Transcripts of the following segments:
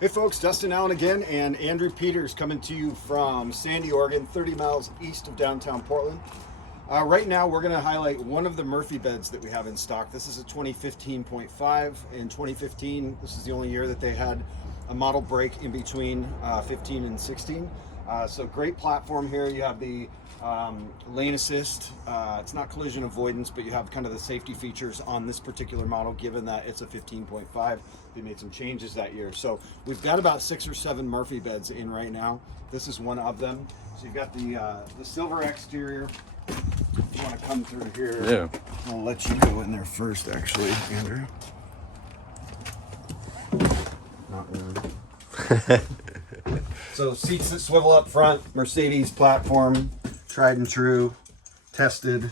Hey folks, Dustin Allen again, and Andrew Peters coming to you from Sandy, Oregon, 30 miles east of downtown Portland. Right now we're going to highlight one of the Murphy beds that we have in stock. This is a 2015.5. In 2015, this is the only year that they had a model break in between 15 and 16. So great platform here. You have the lane assist. It's not collision avoidance, but you have kind of the safety features on this particular model, given that it's a 15.5. They made some changes that year. So we've got about 6 or 7 Murphy beds in right now. This is one of them. So you've got the silver exterior. If you want to come through here, Yeah. I'll let you go in there first, actually, Andrew. Not really. So seats that swivel up front, Mercedes platform, tried and true, tested,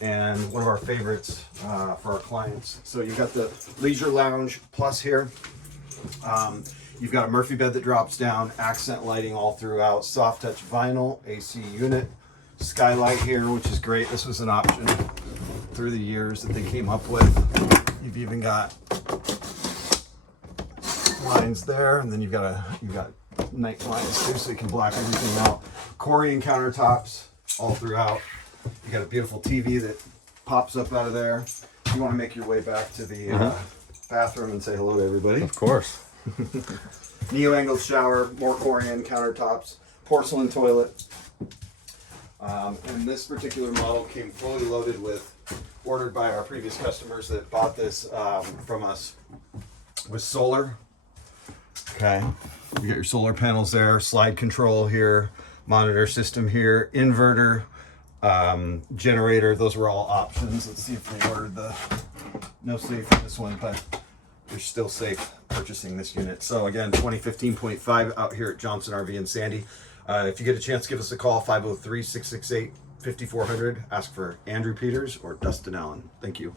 and one of our favorites for our clients. So you've got the Leisure Lounge Plus here. You've got a Murphy bed that drops down, accent lighting all throughout, soft touch vinyl, AC unit, skylight here, which is great. This was an option through the years that they came up with. You've even got lines there, and then you've got night blinds too, so you can block everything out. Corian countertops all throughout. You got a beautiful TV that pops up out of there. You want to make your way back to the bathroom and say hello to everybody. Of course. Neo-angled shower, more Corian countertops, porcelain toilet. And this particular model came fully loaded with, ordered by our previous customers that bought this from us, with solar. Okay, you get your solar panels there, slide control here, monitor system here, inverter, generator. Those were all options. Let's see if they ordered the no safe for this one, but you're still safe purchasing this unit. So again, 2015.5 out here at Johnson RV in Sandy. If you get a chance, give us a call, 503-668-5400. Ask for Andrew Peters or Dustin Allen. Thank you.